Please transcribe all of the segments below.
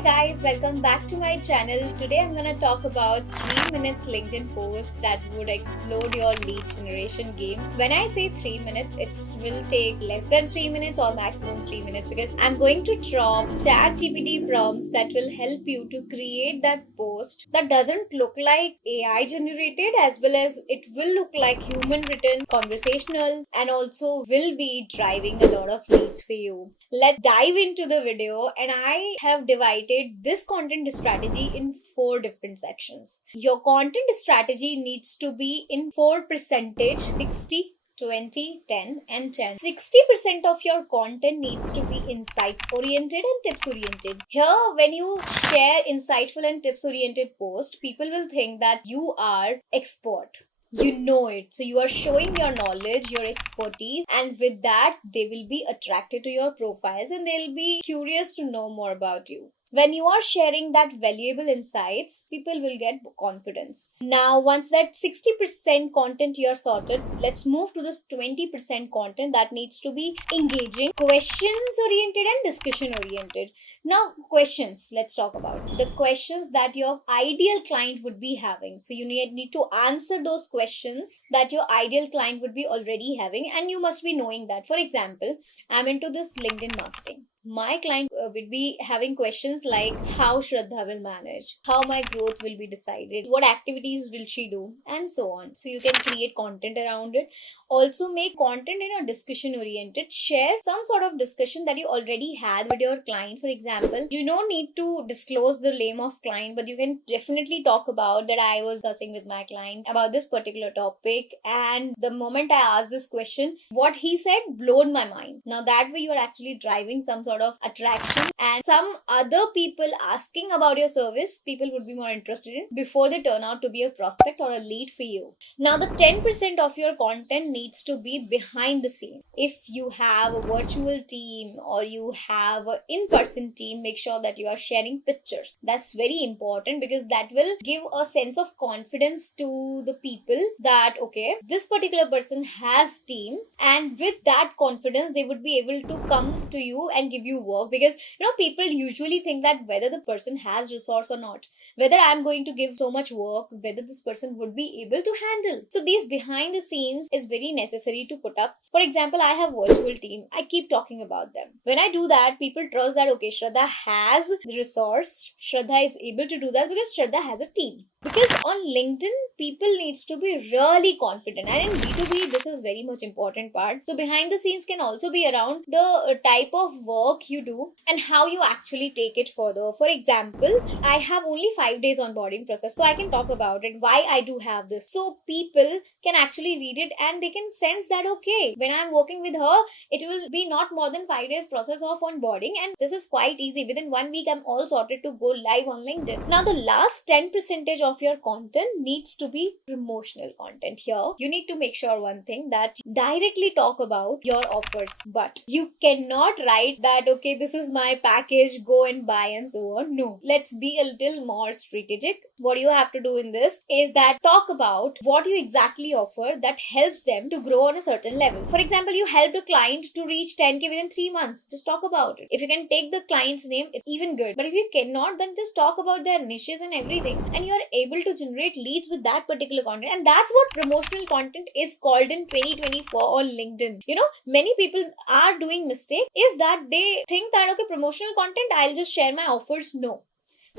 Hi guys, welcome back to my channel. Today I'm gonna talk about 3 minutes LinkedIn post that would explode your lead generation game. When I say 3 minutes, it will take less than 3 minutes or maximum 3 minutes because I'm going to drop ChatGPT prompts that will help you to create that post that doesn't look like AI generated, as well as it will look like human written, conversational, and also will be driving a lot of leads for you. Let's dive into the video, and I have divided this content strategy in 4 different sections. Your content strategy needs to be in 4 percentage: 60, 20, 10 and 10. 60% of your content needs to be insight oriented and tips oriented. Here, when you share insightful and tips oriented post, people will think that you are expert. You know it. So you are showing your knowledge, your expertise, and with that, they will be attracted to your profiles and they'll be curious to know more about you. When you are sharing that valuable insights, people will get confidence. Now, once that 60% content you're sorted, let's move to this 20% content that needs to be engaging, questions oriented and discussion oriented. Now, questions, let's talk about the questions that your ideal client would be having. So you need to answer those questions that your ideal client would be already having, and you must be knowing that. For example, I'm into this LinkedIn marketing. My client would be having questions like how Shraddha will manage, how my growth will be decided, what activities will she do, and so on. So you can create content around it. Also make content in a discussion oriented. Share some sort of discussion that you already had with your client. For example, you don't need to disclose the name of client, but you can definitely talk about that I was discussing with my client about this particular topic, and the moment I asked this question, what he said blowed my mind. Now that way you are actually driving some sort of attraction, and some other people asking about your service, people would be more interested in before they turn out to be a prospect or a lead for you. Now the 10% of your content needs to be behind the scene. If you have a virtual team or you have an in-person team, make sure that you are sharing pictures. That's very important because that will give a sense of confidence to the people that okay, this particular person has team, and with that confidence they would be able to come to you and give you work, because people usually think that whether the person has resource or not, whether I'm going to give so much work, whether this person would be able to handle. So these behind the scenes is very necessary to put up. For example, I have virtual team, I keep talking about them. When I do that, people trust that okay, Shraddha has the resource, Shraddha is able to do that because Shraddha has a team. Because on LinkedIn, people needs to be really confident, and in B2B this is very much important part. So behind the scenes can also be around the type of work you do and how you actually take it further. For example, I have only 5 days onboarding process, so I can talk about it, why I do have this, so people can actually read it and they can sense that okay, when I'm working with her, it will be not more than 5 days process of onboarding, and this is quite easy. Within 1 week I'm all sorted to go live on LinkedIn. Now the last 10% of your content needs to be promotional content. Here you need to make sure one thing, that you directly talk about your offers, but you cannot write that okay, this is my package, go and buy and so on. No, let's be a little more strategic. What you have to do in this is that talk about what you exactly offer that helps them to grow on a certain level. For example, you helped a client to reach 10k within 3 months, just talk about it. If you can take the client's name, it's even good, but if you cannot, then just talk about their niches and everything, and you are able to generate leads with that particular content. And that's what promotional content is called in 2024 on LinkedIn. Many people are doing mistake is that they think that okay, promotional content, I'll just share my offers. No,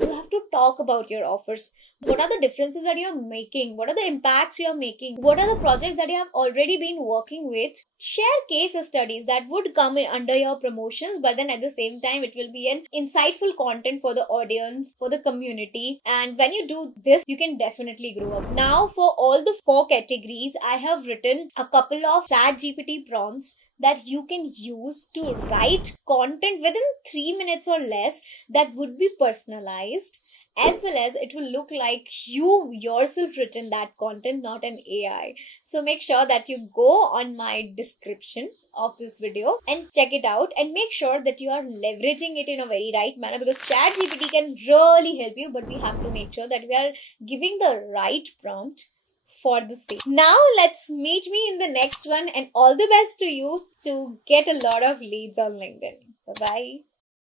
you have to talk about your offers. What are the differences that you're making? What are the impacts you're making? What are the projects that you have already been working with? Share case studies that would come in under your promotions, but then at the same time, it will be an insightful content for the audience, for the community. And when you do this, you can definitely grow up. Now, for all the 4 categories, I have written a couple of ChatGPT prompts that you can use to write content within 3 minutes or less that would be personalized, as well as it will look like you yourself written that content, not an AI. So make sure that you go on my description of this video and check it out, and make sure that you are leveraging it in a very right manner, because ChatGPT can really help you, but we have to make sure that we are giving the right prompt for the same. Now let's meet me in the next one, and all the best to you to get a lot of leads on LinkedIn. Bye bye.